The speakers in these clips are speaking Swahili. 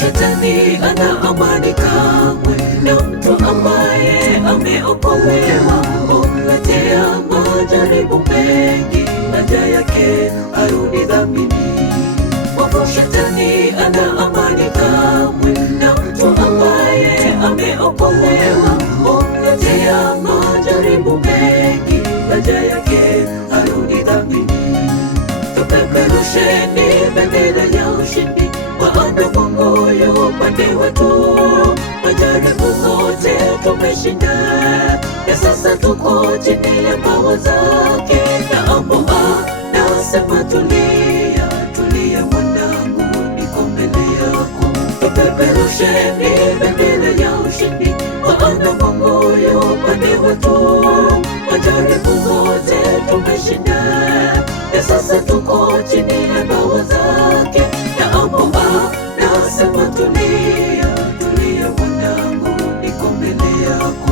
Shetani ana amani kamwe na mtu ambaye ameokolewa, humletea majaribu mengi, haja yake harudi dhambini. Shetani ana amani kamwe na mtu ambaye ameokolewa, humletea majaribu mengi, haja yake harudi dhambini. Tupeperusheni bendera ya ushindi, maana Mungu yu upande wetu. Majaribu zote tumeshinda, na sasa tuko chini ya mbawa zake. Nasema tulia, tulia mwanangu, niko mbele yako. Tupeperusheni bendera ya ushindi, maana Mungu yu upande wetu. Majaribu zote tumeshinda, na sasa tuko chini ya mbawa zake. Nasema tulia, tulia mwanangu, niko mbele yako.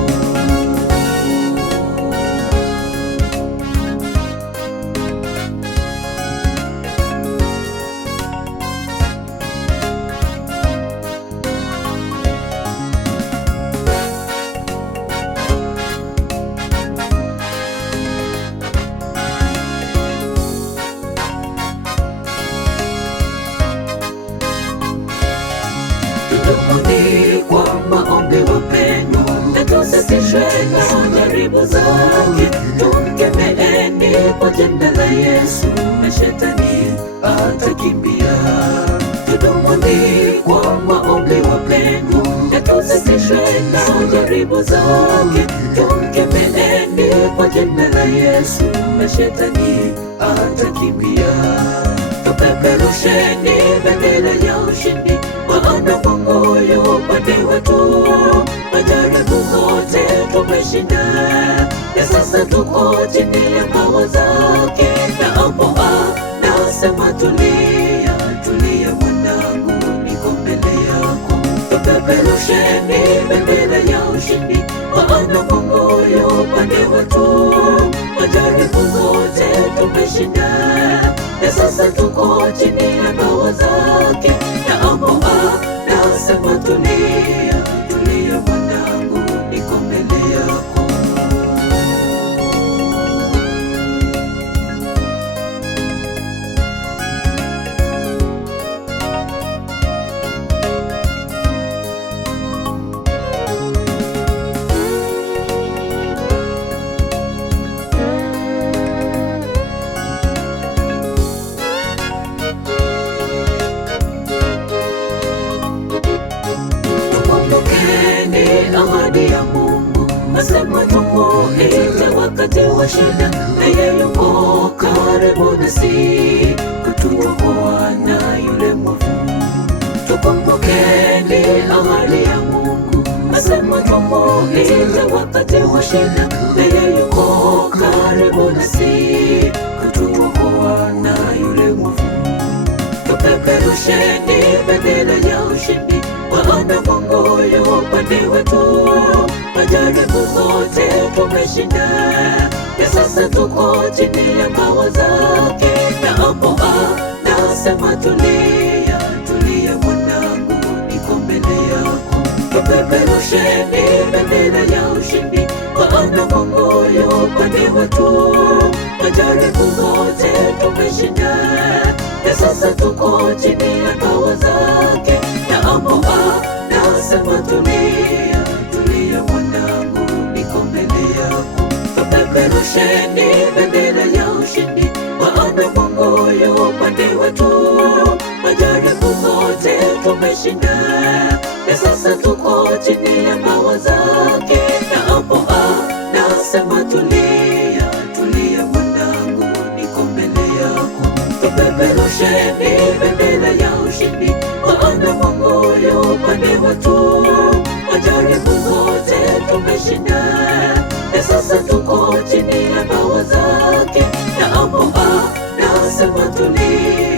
Tudumuni kwa maombi wapendwa, na tusafishwe na jaribu zake. Tumkemeeni kwa jina la Yesu, na shetani atakimbia. Tudumuni kwa maombi wapendwa, na tusafishwe na jaribu zake. Tumkemeeni kwa jina la Yesu, na shetani atakimbia. Tupeperusheni bendera ya ushindi, maana Mungu yu upande wetu. Majaribu zote tumeshinda, na sasa tuko chini ya mbawa zake. Nasema tulia, tulia mwanangu, niko mbele yako. Tupeperusheni bendera ya ushindi, maana Mungu yu upande wetu. Majaribu zote tumeshinda, na sasa tuko chini ya mbawa zake. Nasema tulia, tulia mwanangu, niko mbele yako. Ahadi ya Mungu, asema tumuite wakati wa shida, naye yuko karibu nasi kutuokoa na yule mwovu. Tukumbukeni ahadi ya Mungu, asema tumuite wakati wa shida, naye yuko karibu nasi kutuokoa na yule mwovu. Tupeperusheni bendera ya ushindi, maana Mungu yu upande wetu. Majaribu zote tumeshinda, na sasa tuko chini ya mbawa zake. Nasema tulia, tulia mwanangu, niko mbele yako. Tupeperusheni bendera ya ushindi, maana Mungu yu upande wetu. Majaribu zote tumeshinda, na sasa tuko chini ya mbawa zake. Nasema tulia, tulia mwanangu, niko mbele yako. Tupeperusheni bendera ya ushindi, maana Mungu yu upande wetu. Majaribu zote tumeshinda, na sasa tuko chini ya mbawa zake. Nasema tulia, tulia mwanangu, niko mbele yako. Tupeperusheni bendera ya ushindi, maana Mungu yu upande wetu. Majaribu zote tumeshinda, na sasa tuko chini ya mbawa zake. Nasema tulia.